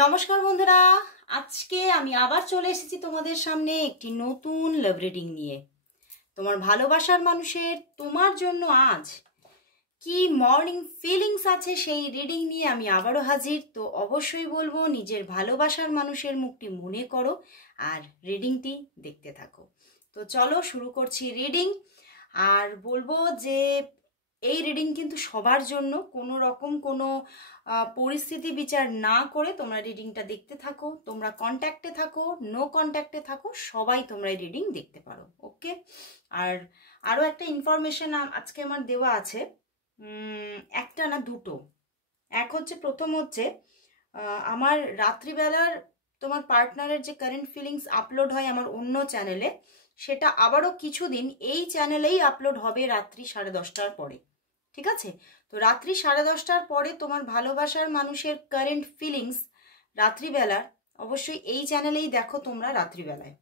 নমস্কার বন্ধুরা, আজকে আমি আবার চলে এসেছি তোমাদের সামনে একটি নতুন লাভ রিডিং নিয়ে। তোমার ভালোবাসার মানুষের তোমার জন্য আজ কি মর্নিং ফিলিংস আছে সেই রিডিং নিয়ে আমি আবারও হাজির। তো অবশ্যই বলবো নিজের ভালোবাসার মানুষের মুখটি মনে করো আর রিডিংটি দেখতে থাকো। তো চলো শুরু করছি রিডিং। আর বলবো যে এই রিডিং কিন্তু সবার জন্য, কোনো রকম কোনো পরিস্থিতি বিচার না করে তোমরা রিডিংটা দেখতে থাকো। তোমরা কন্ট্যাক্টে থাকো, নো কন্ট্যাক্টে থাকো, সবাই তোমরা এই রিডিং দেখতে পারো। ওকে, আর আরও একটা ইনফরমেশন আজকে আমার দেওয়া আছে, একটা না দুটো। এক হচ্ছে, প্রথম হচ্ছে আমার রাত্রিবেলার তোমার পার্টনারের যে কারেন্ট ফিলিংস আপলোড হয় আমার অন্য চ্যানেলে, সেটা আবারও কিছুদিন এই চ্যানেলেই আপলোড হবে রাত্রি 10:30টার পরে। ঠিক আছে? তো রাত্রি 10:30টার পরে তোমার ভালোবাসার মানুষের কারেন্ট ফিলিংস রাত্রিবেলার অবশ্যই এই চ্যানেলেই দেখো তোমরা রাত্রিবেলায়।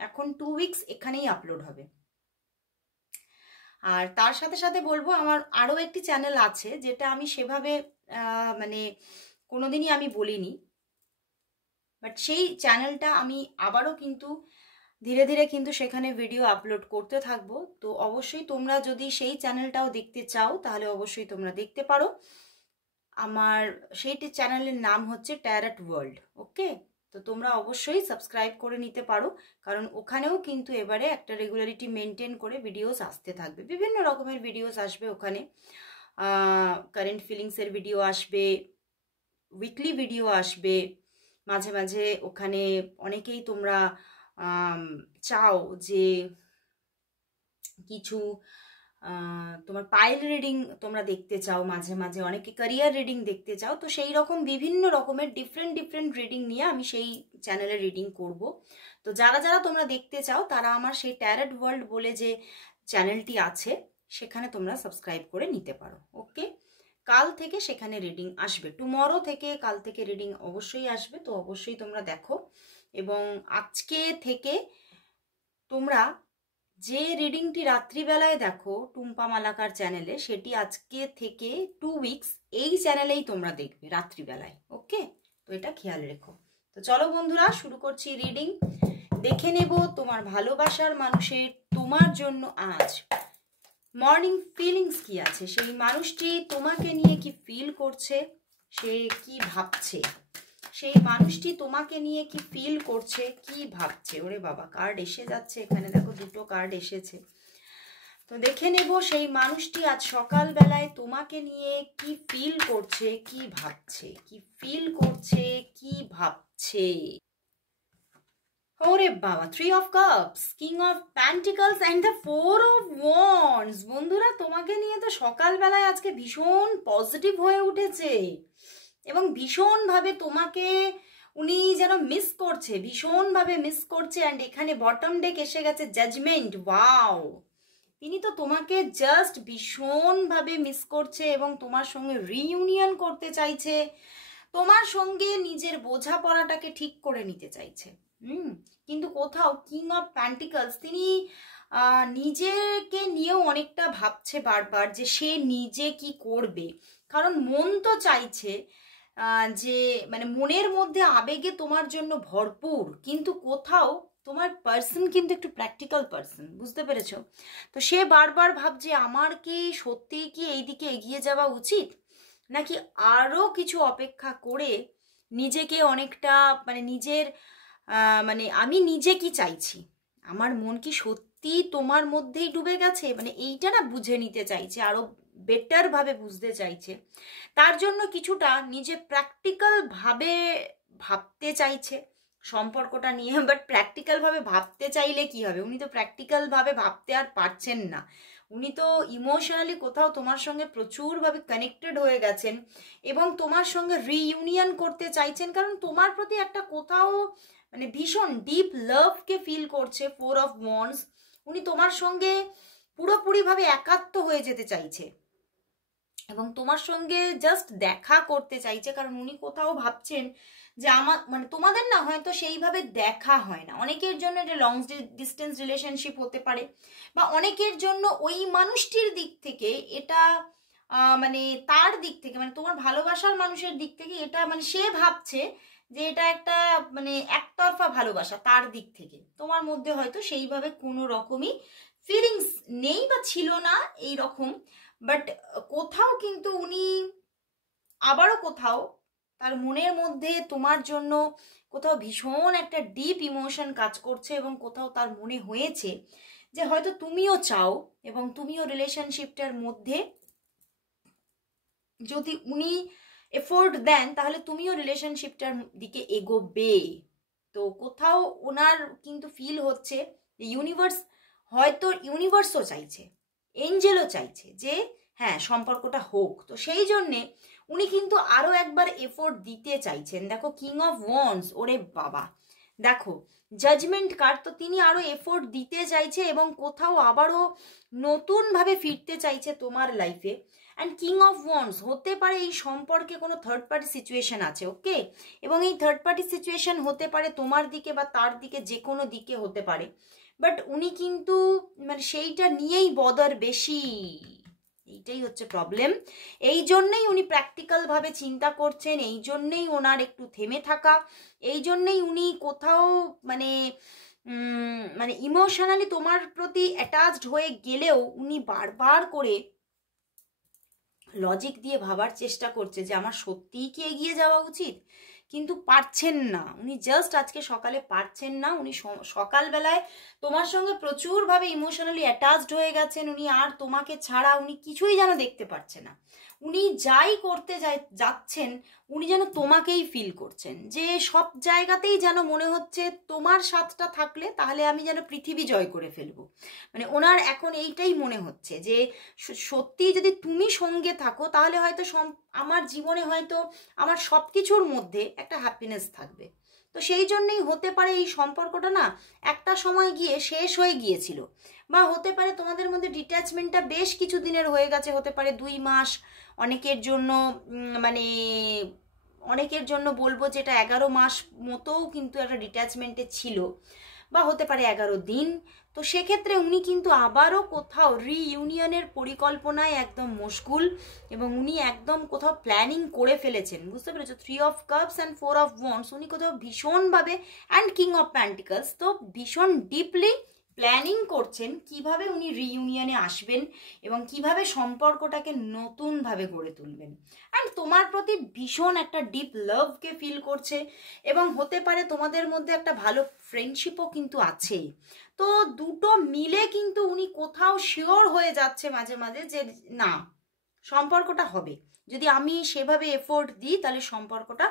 এখন 2 উইকস এখানেই আপলোড হবে। আর তার সাথে সাথে বলবো আমার আরও একটি চ্যানেল আছে যেটা আমি সেভাবে মানে কোনোদিনই আমি বলিনি, বাট সেই চ্যানেলটা আমি আবারও কিন্তু ধীরে ধীরে কিন্তু সেখানে ভিডিও আপলোড করতে থাকবো। তো অবশ্যই তোমরা যদি সেই চ্যানেলটাও দেখতে চাও তাহলে অবশ্যই তোমরা দেখতে পারো। আমার সেইটি চ্যানেলের নাম হচ্ছে ট্যারট ওয়ার্ল্ড। ওকে, তো তোমরা অবশ্যই সাবস্ক্রাইব করে নিতে পারো, কারণ ওখানেও কিন্তু এবারে একটা রেগুলারিটি মেনটেন করে ভিডিওস আসতে থাকবে। বিভিন্ন রকমের ভিডিওস আসবে ওখানে, কারেন্ট ফিলিংসের ভিডিও আসবে, উইকলি ভিডিও আসবে, মাঝে মাঝে ওখানে অনেকেই তোমরা চাও যে কিছু তোমার পাইল রিডিং তোমরা দেখতে চাও, মাঝে মাঝে অনেকে ক্যারিয়ার রিডিং দেখতে চাও। তো সেই রকম বিভিন্ন রকমের ডিফারেন্ট রিডিং নিয়ে আমি সেই চ্যানেলে রিডিং করব। তো যারা যারা তোমরা দেখতে চাও তারা আমার সেই ট্যারট ওয়ার্ল্ড বলে যে চ্যানেলটি আছে সেখানে তোমরা সাবস্ক্রাইব করে নিতে পারো। ওকে, কাল থেকে সেখানে রিডিং আসবে, টুমরো থেকে কাল থেকে রিডিং অবশ্যই আসবে। তো অবশ্যই তোমরা দেখো, এবং আজকে থেকে তোমরা যে রিডিংটি রাত্রিবেলায় দেখো টুম্পা মালাকার চ্যানেলে, সেটি আজকে থেকে 2 উইকস এই চ্যানেলেই তোমরা দেখবে রাত্রিবেলায়। ওকে, তো এটা খেয়াল রেখো। তো চলো বন্ধুরা শুরু করছি রিডিং। দেখে নেব তোমার ভালোবাসার মানুষের তোমার জন্য আজ মর্নিং ফিলিংস কি আছে, সেই মানুষটি তোমাকে নিয়ে কি ফিল করছে, সে কি ভাবছে, সেই মানুষটি তোমাকে নিয়ে কি ফিল করছে, কি ভাবছে। ওরে বাবা, কার্ড এসে যাচ্ছে এখানে, দেখো দুটো কার্ড এসেছে। তো দেখে নেব সেই মানুষটি আজ সকালবেলায় তোমাকে নিয়ে কি ফিল করছে, কি ভাবছে, কি ফিল করছে, কি ভাবছে। ওরে বাবা, 3 of cups, king of pentacles and the 4 of wands. বন্ধুরা তোমাকে নিয়ে তো সকালবেলায় আজকে ভীষণ পজিটিভ হয়ে উঠেছে এবং ভীষণভাবে তোমাকে উনি যেন মিস করছে, ভীষণভাবে মিস করছে। অ্যান্ড এখানে বটম ডেক এসে গেছে জাজমেন্ট। ওয়াও, তিনি তো তোমাকে জাস্ট ভীষণভাবে মিস করছে এবং তোমার সঙ্গে রিইউনিয়ন করতে চাইছে, তোমার সঙ্গে নিজের বোঝাপড়াটাকে ঠিক করে নিতে চাইছে। কিন্তু কোথাও কিং অফ প্যান্টিকলস, তিনি নিজেকে নিয়েও অনেকটা ভাবছে বারবার যে সে নিজে কি করবে, কারণ মন তো চাইছে যে মানে মনের মধ্যে আবেগে তোমার জন্য ভরপুর, কিন্তু কোথাও তোমার পার্সন কিন্তু একটু প্র্যাকটিক্যাল পার্সন, বুঝতে পেরেছো? তো সে বারবার ভাবছে আমার কি সত্যিই কি এই দিকে এগিয়ে যাওয়া উচিত, নাকি আরও কিছু অপেক্ষা করে নিজেকে অনেকটা মানে নিজের মানে আমি নিজে কি চাইছি, আমার মন কি সত্যি তোমার মধ্যেই ডুবে গেছে, মানে এইটা না বুঝে নিতে চাইছে, আরো বেটার ভাবে বুঝতে চাইছে। তার জন্য কিছুটা নিজে প্র্যাকটিক্যাল ভাবে ভাবতে চাইছে সম্পর্কটা নিয়ে। বাট প্র্যাকটিক্যাল ভাবে ভাবতে চাইলে কি হবে, উনি তো প্র্যাকটিক্যাল ভাবে ভাবতে আর পারছেন না। উনি তো ইমোশনালি কোথাও তোমার সঙ্গে প্রচুরভাবে কানেক্টেড হয়ে গেছেন এবং তোমার সঙ্গে রিইউনিয়ন করতে চাইছেন, কারণ তোমার প্রতি একটা কোথাও মানে ভীষণ ডিপ লাভকে ফিল করছে। 4 অফ ওয়ান্ডস, উনি তোমার সঙ্গে পুরোপুরিভাবে একাত্ম হয়ে যেতে চাইছে এবং তোমার সঙ্গে জাস্ট দেখা করতে চাইছে, কারণ উনি কোথাও ভাবছেন যে আমার মানে তোমাদের না হয়তো সেইভাবে দেখা হয় না। অনেকের জন্য এটা লং ডিস্টেন্স রিলেশনশিপ হতে পারে, বা অনেকের জন্য ওই মানুষটির দিক থেকে এটা মানে তার দিক থেকে মানে তোমার ভালোবাসার মানুষের দিক থেকে এটা মানে সে ভাবছে যে এটা একটা মানে একতরফা ভালোবাসা তার দিক থেকে, তোমার মধ্যে হয়তো সেইভাবে কোনো রকমই ফিলিংস নেই বা ছিল না এই রকম। বাট কোথাও কিন্তু উনি আবারও কোথাও তার মনের মধ্যে তোমার জন্য কোথাও ভীষণ একটা ডিপ ইমোশন কাজ করছে, এবং কোথাও তার মনে হয়েছে যে হয়তো তুমিও চাও এবং তুমিও রিলেশনশিপটার মধ্যে যদি উনি এফোর্ট দেন তাহলে তুমিও রিলেশনশিপটার দিকে এগোবে। তো কোথাও ওনার কিন্তু ফিল হচ্ছে যে ইউনিভার্স, হয়তো ইউনিভার্সও চাইছে, এঞ্জেলও চাইছে যে হ্যাঁ সম্পর্কটা হোক। তো সেই জন্যে উনি কিন্তু আরও একবার এফোর্ট দিতে চাইছেন। দেখো কিং অফ ওয়ান্ডস, ওরে বাবা, দেখো জাজমেন্ট কার্ড, তো তিনি আরও এফোর্ট দিতে চাইছে এবং কোথাও আবারও নতুনভাবে ফিরতে চাইছে তোমার লাইফে। অ্যান্ড কিং অফ ওয়ান্ডস হতে পারে এই সম্পর্কে কোনো থার্ড পার্টি সিচুয়েশন আছে, ওকে, এবং এই থার্ড পার্টি সিচুয়েশন হতে পারে তোমার দিকে বা তার দিকে, যে কোনো দিকে হতে পারে। বাট উনি কিন্তু মানে সেইটা নিয়েই বদার বেশি, এইটাই হচ্ছে প্রবলেম। এই জন্যেই উনি প্র্যাকটিক্যালভাবে চিন্তা করছেন, এই জন্যেই ওনার একটু থেমে থাকা, এই জন্যেই উনি কোথাও মানে মানে ইমোশনালি তোমার প্রতি অ্যাটাচড হয়ে গেলেও উনি বারবার করে লজিক দিয়ে ভাবার চেষ্টা করছে যে আমার সত্যিই কি এগিয়ে যাওয়া উচিত, কিন্তু পারছেন না উনি। জাস্ট আজকে সকালে পারছেন না উনি, সকালবেলায় তোমার সঙ্গে প্রচুরভাবে ইমোশনালি অ্যাটাচড হয়ে গেছেন উনি, আর তোমাকে ছাড়া উনি কিছুই যেন দেখতে পারছে না। উনি যাই করতে যাচ্ছেন উনি যেন তোমাকেই ফিল করছেন, যে সব জায়গাতেই যেন মনে হচ্ছে তোমার সাথটা থাকলে তাহলে আমি যেন পৃথিবী জয় করে ফেলবো। মানে ওনার এখন এইটাই মনে হচ্ছে যে সত্যি যদি তুমি সঙ্গে থাকো তাহলে হয়তো আমার জীবনে হয়তো আমার সব কিছুর মধ্যে একটা হ্যাপিনেস থাকবে। তো সেই জন্যই হতে পারে এই সম্পর্কটা না একটা সময় গিয়ে শেষ হয়ে গিয়েছিল, বা হতে পারে তোমাদের মধ্যে ডিট্যাচমেন্টটা বেশ কিছু দিনের হয়ে গেছে, হতে পারে 2 মাস, অনেকের জন্য মানে অনেকের জন্য বলবো যেটা 11 মাস মতোও কিন্তু একটা ডিট্যাচমেন্টে ছিল, বা হতে পারে 11 দিন। তো সেক্ষেত্রে উনি কিন্তু আবারও কোথাও রিইউনিয়নের পরিকল্পনায় একদম মশগুল, এবং উনি একদম কোথাও প্ল্যানিং করে ফেলেছেন, বুঝতে পেরেছো? 3 of cups and 4 of wands, উনি কোথাও ভীষণভাবে, অ্যান্ড কিং অফ প্যান্টিকলস, তো ভীষণ ডিপলি প্ল্যানিং করছেন কিভাবে উনি রিইউনিয়নে আসবেন এবং কিভাবে সম্পর্কটাকে নতুনভাবে গড়ে তুলবেন। অ্যান্ড তোমার প্রতি ভীষণ একটা ডিপ লাভকে ফিল করছে, এবং হতে পারে তোমাদের মধ্যে একটা ভালো ফ্রেন্ডশিপও কিন্তু আছে। তো দুটো মিলে কিন্তু উনি কোথাও শিওর হয়ে যাচ্ছে মাঝে মাঝে যে না, সম্পর্কটা হবে, যদি আমি সেভাবে এফোর্ট দিই তাহলে সম্পর্কটা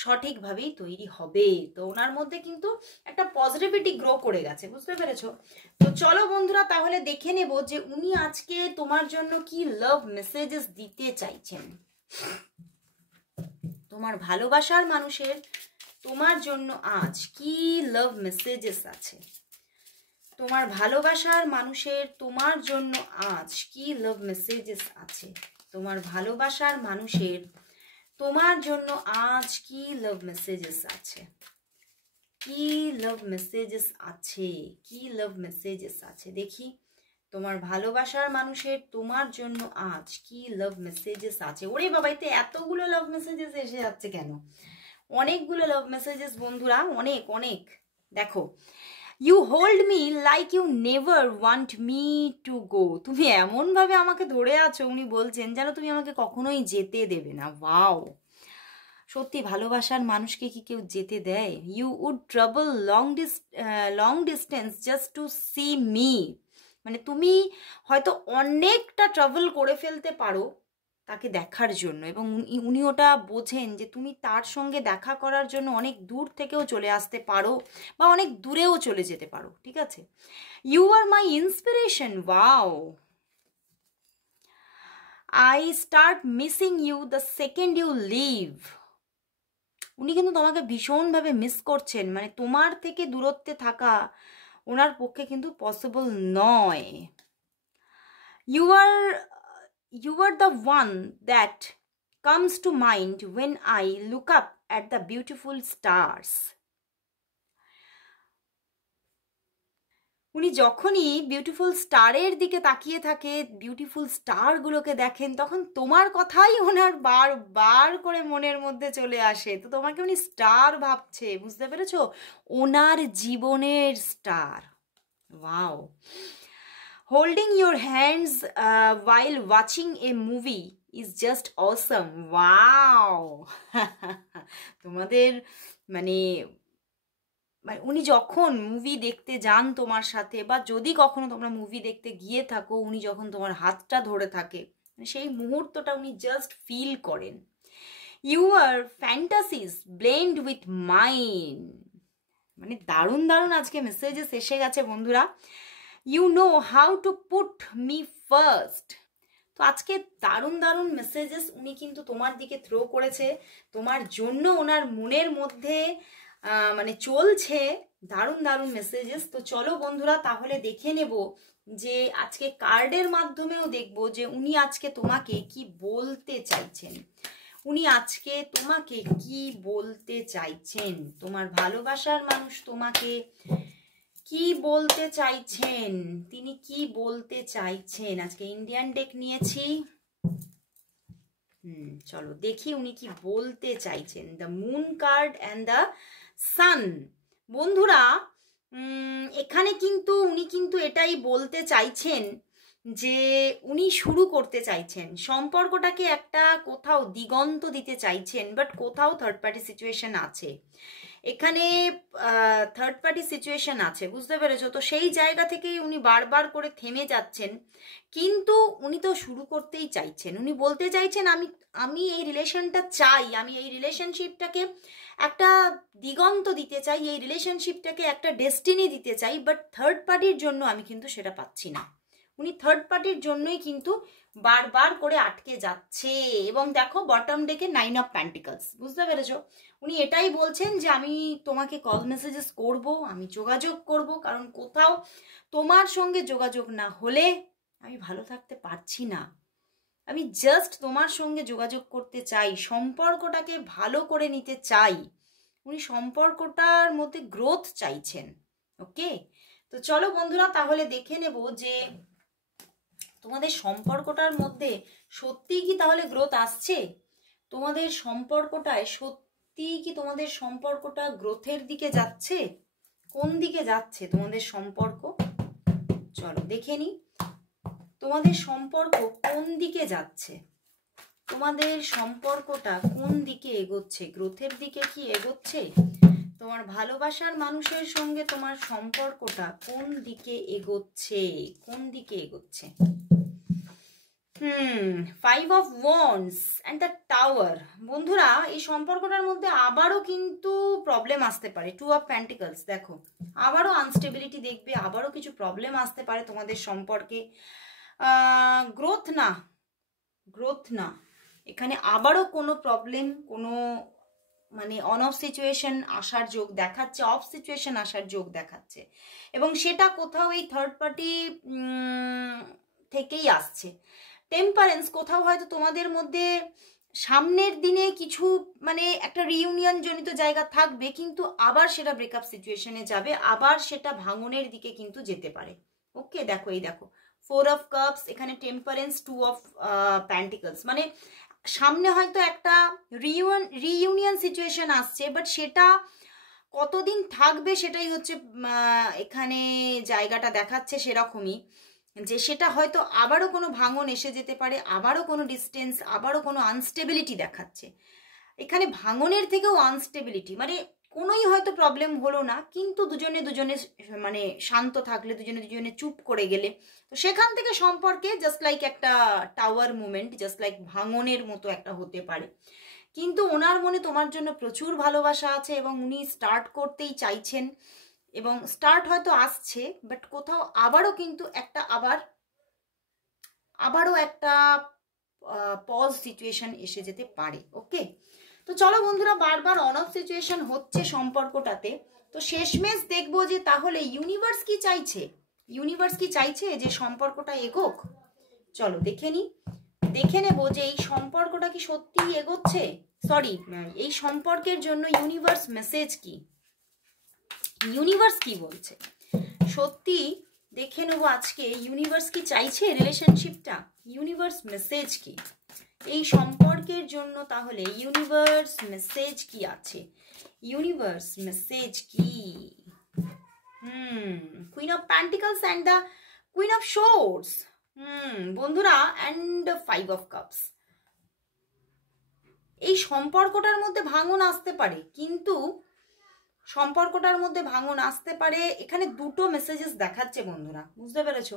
সঠিকভাবেই তৈরি হবে। তো ওনার মধ্যে কিন্তু একটা পজিটিভিটি গ্রো করে গেছে, বুঝতে পেরেছো? তো চলো বন্ধুরা তাহলে দেখে নেব যে উনি আজকে তোমার জন্য কি লাভ মেসেজেস দিতে চাইছেন। তোমার ভালোবাসার মানুষের তোমার জন্য আজ কি লাভ মেসেজেস আছে? তোমার ভালোবাসার মানুষের তোমার জন্য আজ কি লাভ মেসেজেস আছে? তোমার ভালোবাসার মানুষের তোমার জন্য আজ কি লাভ মেসেজেস আছে? কি লাভ মেসেজেস আছে? কি লাভ মেসেজেস আছে দেখি। তোমার ভালোবাসার মানুষের তোমার জন্য আজ কি লাভ মেসেজেস আছে? ওরে বাবা, এতে এতগুলো লাভ মেসেজেস এসে যাচ্ছে কেন? অনেকগুলো লাভ মেসেজেস বন্ধুরা, অনেক অনেক। দেখো, you hold me like you never want me to go. তুমি এমনভাবে আমাকে ধরে আছো, উনি বলছেন, যেন তুমি আমাকে কখনোই যেতে দেবে না। ওয়াও, সত্যি ভালোবাসার মানুষকে কি কেউ যেতে দেয়? You would travel long distance just to see me. মানে তুমি হয়তো অনেকটা ট্রাভেল করে ফেলতে পারো তাকে দেখার জন্য, এবং উনি ওটা বোঝেন যে তুমি তার সঙ্গে দেখা করার জন্য অনেক দূর থেকেও চলে আসতে পারো বা অনেক দূরেও চলে যেতে পারো, ঠিক আছে? You are my inspiration. Wow, I start missing you the second you leave. উনি কিন্তু তোমাকে ভীষণভাবে মিস করছেন, মানে তোমার থেকে দূরত্বে থাকা ওনার পক্ষে কিন্তু পসিবল নয়। You are the one that comes to mind when I look up at the beautiful stars. উনি যখনই বিউটিফুল স্টারের দিকে তাকিয়ে থাকে, বিউটিফুল স্টারগুলোকে দেখেন, তখন তোমার কথাই ওনার বারবার করে মনের মধ্যে চলে আসে। তো তোমাকে উনি স্টার ভাবছে, বুঝতে পেরেছো? ওনার জীবনের star. Wow. Holding your hands while watching a movie is just Assam. Wow. তোমাদের মানে উনি যখন মুভি দেখতে যান তোমার সাথে, বা যদি কখনো তোমরা মুভি দেখতে গিয়ে থাকো, উনি যখন তোমার হাতটা ধরে থাকে, সেই মুহূর্তটা উনি জাস্ট ফিল করেন। Your fantasies blend with mind. মানে দারুণ দারুণ আজকে মেসেজেস এসে গেছে বন্ধুরা। You know how to put me first. তো আজকে দারুণ দারুণ মেসেজেস উনি কিন্তু তোমার দিকে থ্রো করেছে, তোমার জন্য ওনার মনের মধ্যে মানে চলছে দারুণ দারুণ মেসেজেস। তো চলো বন্ধুরা তাহলে দেখে নেব যে আজকে কার্ডের মাধ্যমেও দেখব যে উনি আজকে তোমাকে কি বলতে চাইছেন। উনি আজকে তোমাকে কি বলতে চাইছেন, তোমার ভালোবাসার মানুষ তোমাকে কি বলতে চাইছেন, তিনি কি বলতে চাইছেন। আজকে ইন্ডিয়ান ডেক নিয়েছি, চলো দেখি উনি কি বলতে চাইছেন। The moon card and the sun. বন্ধুরা এখানে কিন্তু উনি কিন্তু এটাই বলতে চাইছেন যে উনি শুরু করতে চাইছেন সম্পর্কটাকে, একটা কোথাও দিগন্ত দিতে চাইছেন, বাট কোথাও থার্ড পার্টি সিচুয়েশন আছে। এখানে থার্ড পার্টি সিচুয়েশন আছে, বুঝতে পেরেছো? তো সেই জায়গা থেকেই উনি বারবার করে থেমে যাচ্ছেন, কিন্তু উনি তো শুরু করতেই চাইছেন। উনি বলতে চাইছেন আমি এই রিলেশনটা চাই, আমি এই রিলেশনশিপটাকে একটা দিগন্ত দিতে চাই, এই রিলেশনশিপটাকে একটা ডেস্টিনি দিতে চাই, বাট থার্ড পার্টির জন্য আমি কিন্তু সেটা পাচ্ছি না। উনি থার্ড পার্টির জন্যই কিন্তু বারবার করে আটকে যাচ্ছে। এবং দেখো বটম ডেকে 9 অফ পেন্টিকলস, বুঝতে পেরেছো? উনি এটাই বলছেন যে আমি তোমাকে কল মেসেজেস করব, আমি যোগাযোগ করব, কারণ কোথাও তোমার সঙ্গে যোগাযোগ না হলে আমি ভালো থাকতে পারছি না। আমি জাস্ট তোমার সঙ্গে যোগাযোগ করতে চাই, সম্পর্কটাকে ভালো করে নিতে চাই। উনি সম্পর্কটার মধ্যে গ্রোথ চাইছেন। ওকে, তো চলো বন্ধুরা তাহলে দেখে নেব যে তোমাদের সম্পর্কটার মধ্যে সত্যিই কি তাহলে গ্রোথ আসছে। তোমাদের সম্পর্কটায় সত্যিই কি তোমাদের সম্পর্কটা গ্রোথের দিকে যাচ্ছে? কোন দিকে যাচ্ছে তোমাদের সম্পর্ক? চলো দেখে নি তোমাদের সম্পর্ক কোন দিকে যাচ্ছে, তোমাদের সম্পর্কটা কোন দিকে এগোচ্ছে, গ্রোথের দিকে কি এগোচ্ছে? তোমার ভালোবাসার মানুষের সঙ্গে তোমার সম্পর্কটা কোন দিকে এগোচ্ছে, কোন দিকে এগোচ্ছে? 5 of wands and the tower. বন্ধুরা এই সম্পর্কটার মধ্যে আবারও কিন্তু প্রবলেম আসতে পারে। 2 অফ পেন্টিকলস, দেখো আবারও আনস্টেবিলিটি দেখবে, আবারও কিছু প্রবলেম আসতে পারে তোমাদের সম্পর্কে। গ্রোথ না, গ্রোথ না, এখানে আবারও কোনো প্রবলেম, কোনো মানে অন অফ সিচুয়েশন আসার যোগ দেখাচ্ছে, অফ সিচুয়েশন আসার যোগ দেখাচ্ছে, এবং সেটা কোথাও এই থার্ড পার্টি থেকেই আসছে। টেম্পারেন্স, কোথাও হয়তো তোমাদের মধ্যে সামনের দিনে কিছু মানে একটা রিইউনিয়ন জনিত জায়গা থাকবে, কিন্তু আবার সেটা ব্রেকআপ সিচুয়েশনে যাবে, আবার সেটা ভাঙনের দিকে কিন্তু যেতে পারে। ওকে, দেখো এই দেখো 4 অফ কাপস, এখানে টেম্পারেন্স, 2 অফ পেন্টিকলস। মানে সামনে হয়তো একটা রিইউনিয়ন সিচুয়েশন আসছে, বাট সেটা কতদিন থাকবে সেটাই হচ্ছে এখানে জায়গাটা দেখাচ্ছে সেরকমই, যে সেটা হয়তো আবারও কোনো ভাঙন এসে যেতে পারে, আবারও কোনো ডিস্টেন্স, আবারও কোনো আনস্টেবিলিটি দেখাচ্ছে। এখানে ভাঙনের থেকেও আনস্টেবিলিটি, মানে কোনোই হয়তো প্রবলেম হলো না, কিন্তু দুজনে মানে শান্ত থাকলে, দুজনে চুপ করে গেলে, তো সেখান থেকে সম্পর্কে জাস্ট লাইক একটা টাওয়ার মুভমেন্ট, জাস্ট লাইক ভাঙনের মতো একটা হতে পারে। কিন্তু ওনার মনে তোমার জন্য প্রচুর ভালোবাসা আছে, এবং উনি স্টার্ট করতেই চাইছেন, এবং স্টার্ট হয়তো আসছে, বাট কোথাও আবারও কিন্তু একটা আবারও একটা পজ সিচুয়েশন এসে যেতে পারে। ওকে, তো চলো বন্ধুরা, বারবার অন অফ সিচুয়েশন হচ্ছে সম্পর্কটাতে, তো শেষমেশ দেখবো যে তাহলে ইউনিভার্স কি চাইছে, ইউনিভার্স কি চাইছে যে সম্পর্কটা এগোক। চলো দেখে নেবো যে এই সম্পর্কটা কি সত্যিই এগোচ্ছে। সরি, এই সম্পর্কের জন্য ইউনিভার্স মেসেজ কি, ইউনিভার্স কি বলছে। সত্যি দেখে নেবো আজকে ইউনিভার্স কি চাইছে রিলেশনশিপটা, ইউনিভার্স মেসেজ কি এই সম্পর্কের জন্য। তাহলে ইউনিভার্স মেসেজ কি আছে, ইউনিভার্স মেসেজ কি? Queen of pentacles and the queen of swords বন্ধুরা, অ্যান্ড 5 অফ কাপস। এই সম্পর্কটার মধ্যে ভাঙন আসতে পারে, কিন্তু সম্পর্কটার মধ্যে ভাঙন আসতে পারে এখানে দুটো মেসেজেস দেখাচ্ছে বন্ধুরা, বুঝতে পেরেছো?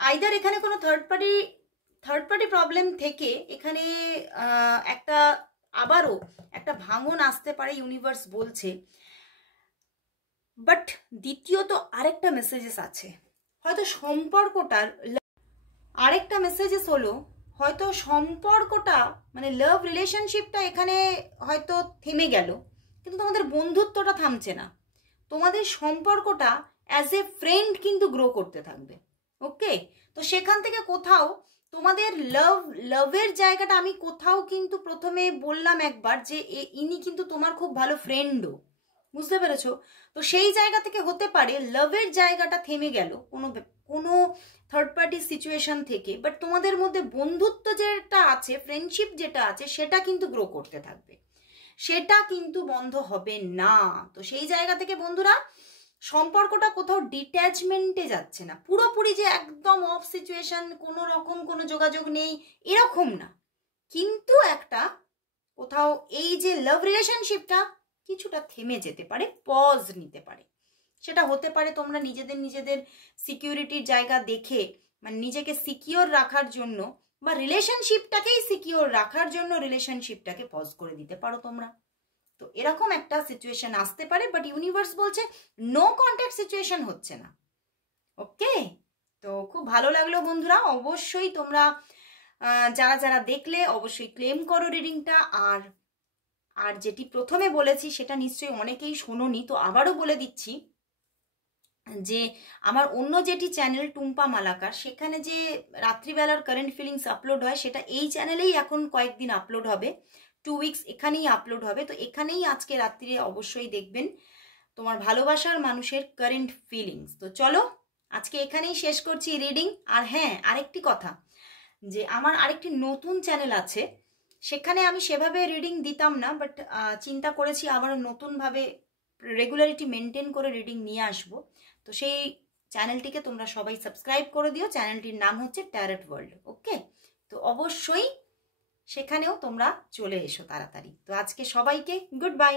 আইদার এখানে কোনো থার্ড পার্টি প্রবলেম থেকে এখানে একটা আবারও একটা ভাঙন আসতে পারে ইউনিভার্স বলছে। বাট দ্বিতীয়ত আরেকটা মেসেজেস আছে, হয়তো সম্পর্কটার আরেকটা মেসেজেস হলো হয়তো সম্পর্কটা মানে লাভ রিলেশনশিপটা এখানে হয়তো থেমে গেল, কিন্তু তোমাদের বন্ধুত্বটা থামছে না। তোমাদের সম্পর্কটা অ্যাজ এ ফ্রেন্ড কিন্তু গ্রো করতে থাকবে। ওকে, তো সেখান থেকে কোথাও তোমাদের লাভের জায়গাটা আমি কোথাও কিন্তু প্রথমে বললাম একবার যে ইনি কিন্তু তোমার খুব ভালো ফ্রেন্ডও, বুঝতে পেরেছো? তো সেই জায়গা থেকে হতে পারে লাভের জায়গাটা থেমে গেল কোনো থার্ড পার্টি সিচুয়েশন থেকে, বাট তোমাদের মধ্যে বন্ধুত্ব যেটা আছে, ফ্রেন্ডশিপ যেটা আছে, সেটা কিন্তু গ্রো করতে থাকবে, সেটা কিন্তু বন্ধ হবে না। তো সেই জায়গা থেকে বন্ধুরা সম্পর্কটা কোথাও ডিট্যাচমেন্টে যাচ্ছে না, পুরোপুরি যে একদম অফ সিচুয়েশন, কোনো রকম কোনো যোগাযোগ নেই এরকম না, কিন্তু একটা কোথাও এই যে লাভ রিলেশনশিপটা কিছুটা থেমে যেতে পারে, পজ নিতে পারে। সেটা হতে পারে তোমরা নিজেদের সিকিউরিটির জায়গা দেখে, মানে নিজেকে সিকিওর রাখার জন্য বা রিলেশনশিপটাকেই সিকিওর রাখার জন্য রিলেশনশিপটাকে পজ করে দিতে পারো তোমরা। তো এরকম একটা সিচুয়েশন আসতে পারে, বাট ইউনিভার্স বলছে নো কন্ট্যাক্ট সিচুয়েশন হচ্ছে না। ওকে, তো খুব ভালো লাগলো বন্ধুরা। অবশ্যই তোমরা যারা দেখলে অবশ্যই ক্লেম করো রিডিংটা। আর যেটি প্রথমে বলেছি সেটা নিশ্চয়ই অনেকেই শোনোনি, তো আবারও বলে দিচ্ছি যে আমার অন্য যেটি চ্যানেল টুম্পা মালাকার, সেখানে যে রাত্রিবেলার কারেন্ট ফিলিংস আপলোড হয় সেটা এই চ্যানেলেই এখন কয়েকদিন আপলোড হবে, 2 উইকস এখানেই আপলোড হবে। তো এখানেই আজকে রাত্রিরে অবশ্যই দেখবেন তোমার ভালোবাসার মানুষের কারেন্ট ফিলিংস। তো চলো আজকে এখানেই শেষ করছি রিডিং। আর হ্যাঁ, আরেকটি কথা, যে আমার আরেকটি নতুন চ্যানেল আছে, সেখানে আমি সেভাবে রিডিং দিতাম না, বাট চিন্তা করেছি আবার নতুনভাবে রেগুলারিটি মেনটেন করে রিডিং নিয়ে আসব। তো সেই চ্যানেলটিকে তোমরা সবাই সাবস্ক্রাইব করে দিও। চ্যানেলটির নাম হচ্ছে ট্যারট ওয়ার্ল্ড। ওকে, তো অবশ্যই সেখানেও তোমরা চলে এসো তাড়াতাড়ি। তো আজকে সবাইকে গুড বাই।